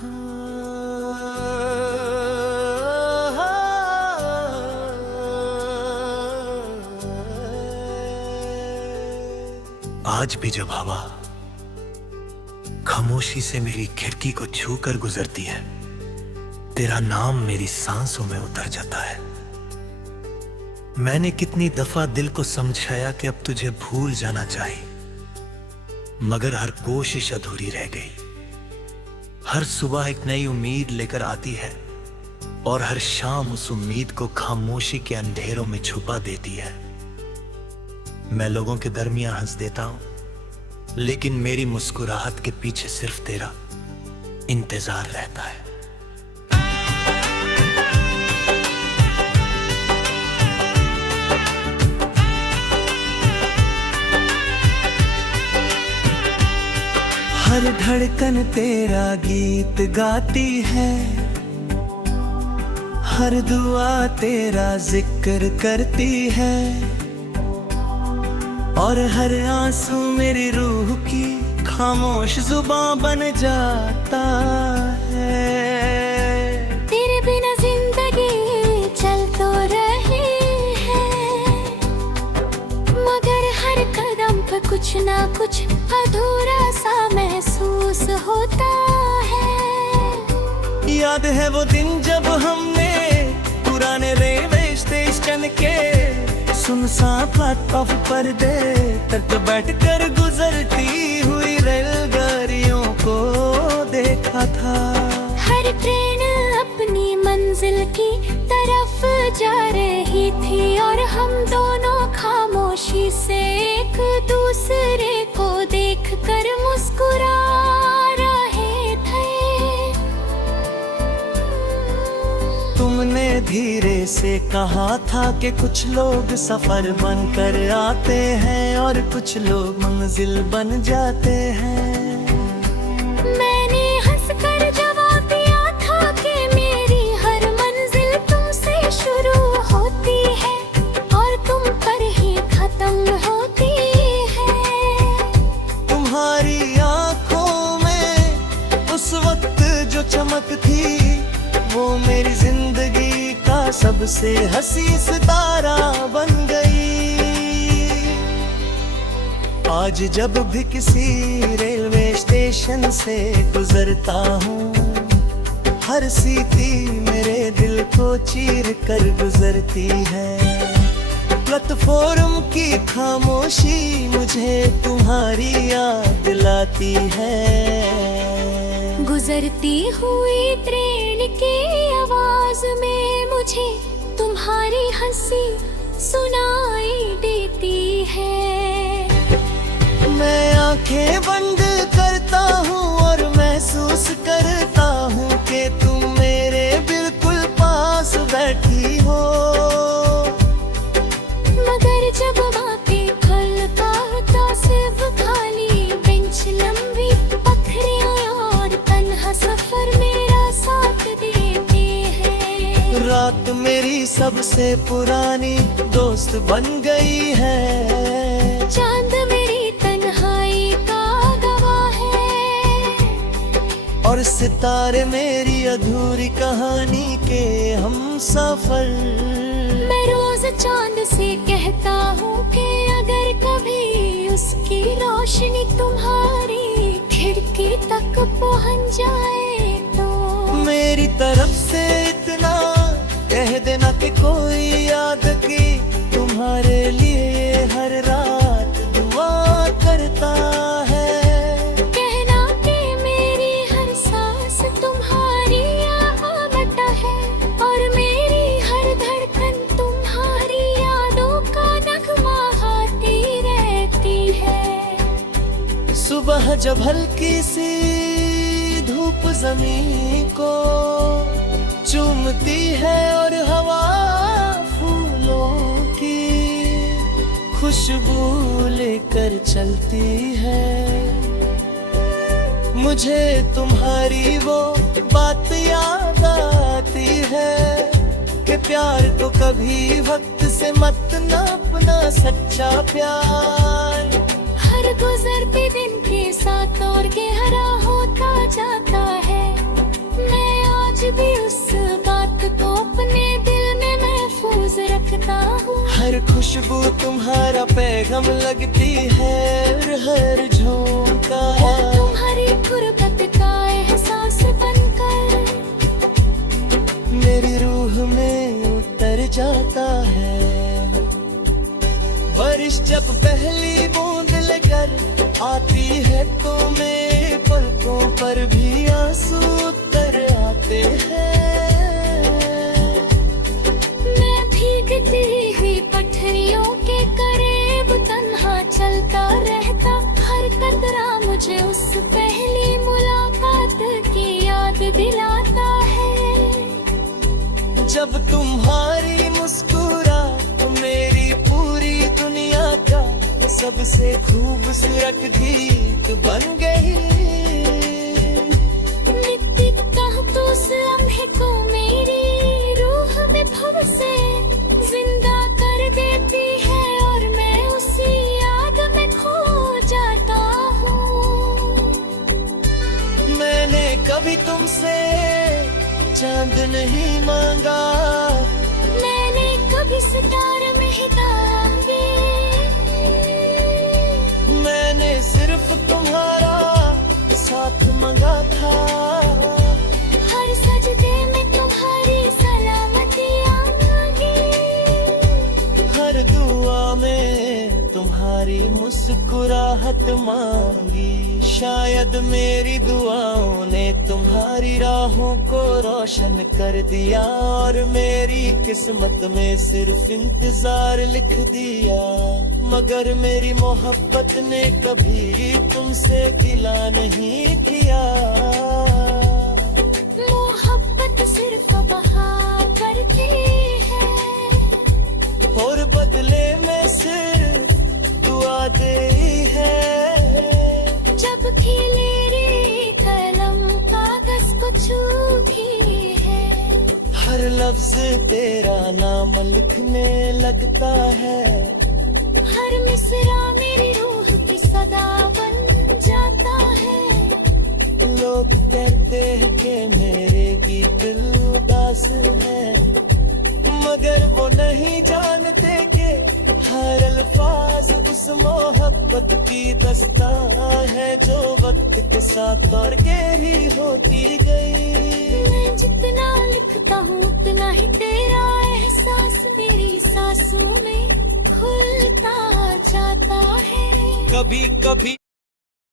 आज भी जब हवा खामोशी से मेरी खिड़की को छूकर गुजरती है, तेरा नाम मेरी सांसों में उतर जाता है। मैंने कितनी दफा दिल को समझाया कि अब तुझे भूल जाना चाहिए, मगर हर कोशिश अधूरी रह गई। हर सुबह एक नई उम्मीद लेकर आती है और हर शाम उस उम्मीद को खामोशी के अंधेरों में छुपा देती है। मैं लोगों के दरमियान हंस देता हूं, लेकिन मेरी मुस्कुराहट के पीछे सिर्फ तेरा इंतजार रहता है। हर धड़कन तेरा गीत गाती है, हर दुआ तेरा जिक्र करती है, और हर आंसू मेरी रूह की खामोश जुबां बन जाता है। तेरे बिना जिंदगी चल तो रही है, मगर हर कदम पर कुछ ना कुछ अधूरा सा महसूस होता है। याद है वो दिन जब हमने पुराने रेलवे स्टेशन के सुनसान प्लेटफॉर्म पर तक बैठकर गुजरती हुई रेलगाड़ियों को देखा था। हर ट्रेन अपनी मंजिल की तरफ जा रही थी और हम दोनों खामोशी से एक दूसरे को देखकर मुस्कुरा रहे थे। तुमने धीरे से कहा था कि कुछ लोग सफर बनकर आते हैं और कुछ लोग मंजिल बन जाते हैं। मैंने हंसकर जवाब दिया था कि मेरी हर मंजिल तुमसे शुरू होती है और तुम पर ही खत्म होती है। तुम्हारी आंखों में उस वक्त जो चमक थी, वो मेरी जिंदगी का सबसे हंसी सितारा बन गई। आज जब भी किसी रेलवे स्टेशन से गुजरता हूँ, हर सीटी मेरे दिल को चीर कर गुजरती है। प्लेटफॉर्म की खामोशी मुझे तुम्हारी याद दिलाती है। गुजरती हुई ट्रेन की आवाज में मुझे तुम्हारी हंसी सुनाई देती है। मैं आंखें बंद करता हूँ और महसूस करता हूँ कि तुम मेरे बिल्कुल पास बैठी हो, मगर जब बातें खुलता तो सिर्फ खाली बेंच, लंबी पथरियां और तन्हा सफर मेरा साथ देते हैं। रात मेरी सबसे पुरानी दोस्त बन गई है। चांद मेरी तन्हाई का गवाह है और सितारे मेरी अधूरी कहानी के हम सफर। मैं रोज चांद से कहता हूँ कि अगर कभी उसकी रोशनी तुम्हारी खिड़की तक पहुँच जाए तो मेरी तरफ से इतना कह देना कि कोई याद की तुम्हारे लिए हर रात दुआ करता है। कहना कि मेरी हर सांस तुम्हारी आहट है और मेरी हर धड़कन तुम्हारी यादों का नगमा गाती रहती है। सुबह जब हल्की सी धूप जमीन को चूमती है और हवा फूलों की खुशबू लेकर चलती है, मुझे तुम्हारी वो बात याद आती है कि प्यार तो कभी वक्त से मत नापना सच्चा प्यार। हर गुजरते दिन के साथ और गहरा होता जाता है। खुशबू तुम्हारा पैगाम लगती है हर झोंका। और तुम्हारी गुर्बत का एहसास बनकर मेरी रूह में उतर जाता है। बारिश जब पहली बूंद लेकर आती है तो मेरे पलकों पर भी आंसू उतर आते हैं। मैं भीगती हुई पठरियों के करीब तन्हा चलता रहता। हर कतरा मुझे उस पहली मुलाकात की याद दिलाता है। जब तुम्हारी मुस्कुराहट मेरी पूरी दुनिया का सबसे खूबसूरत गीत बन गई। मिट्टी कह तो उस लम्हे को मेरी रूह विभव से जिंदा कर देती है और मैं उसी याद में खो जाता हूँ। मैंने कभी तुमसे चांद नहीं मांगा, मैंने कभी सितारे में हिदायत, मैंने सिर्फ तुम्हारा साथ मांगा था। हर सजदे में तुम्हारी सलामतियाँ मांगी, हर दुआ में तुम्हारी मुस्कुराहट मांगी। शायद मेरी दुआओं ने तुम्हारी राहों को रोशन कर दिया और मेरी किस्मत में सिर्फ इंतजार लिख दिया। मगर मेरी मोहब्बत ने कभी तुमसे गिला नहीं किया। मोहब्बत सिर्फ बहाव करती है और बदले में सिर्फ दुआ दे है। जब खिलेरी कलम कागज को छूती है, हर लफ्ज तेरा नाम लिखने लगता है। हर मिसरा मेरी रूह की सदा बन जाता है। लोग कहते हैं कि मेरे गीत उदास है, मगर वो नहीं जानते कि हर अल्फाज उस मोहब्बत की दस्तां है जो वक्त के साथ और गहरी होती गई। मैं जितना लिखता हूँ उतना ही तेरा एहसास मेरी सांसों में खुलता जाता है। कभी कभी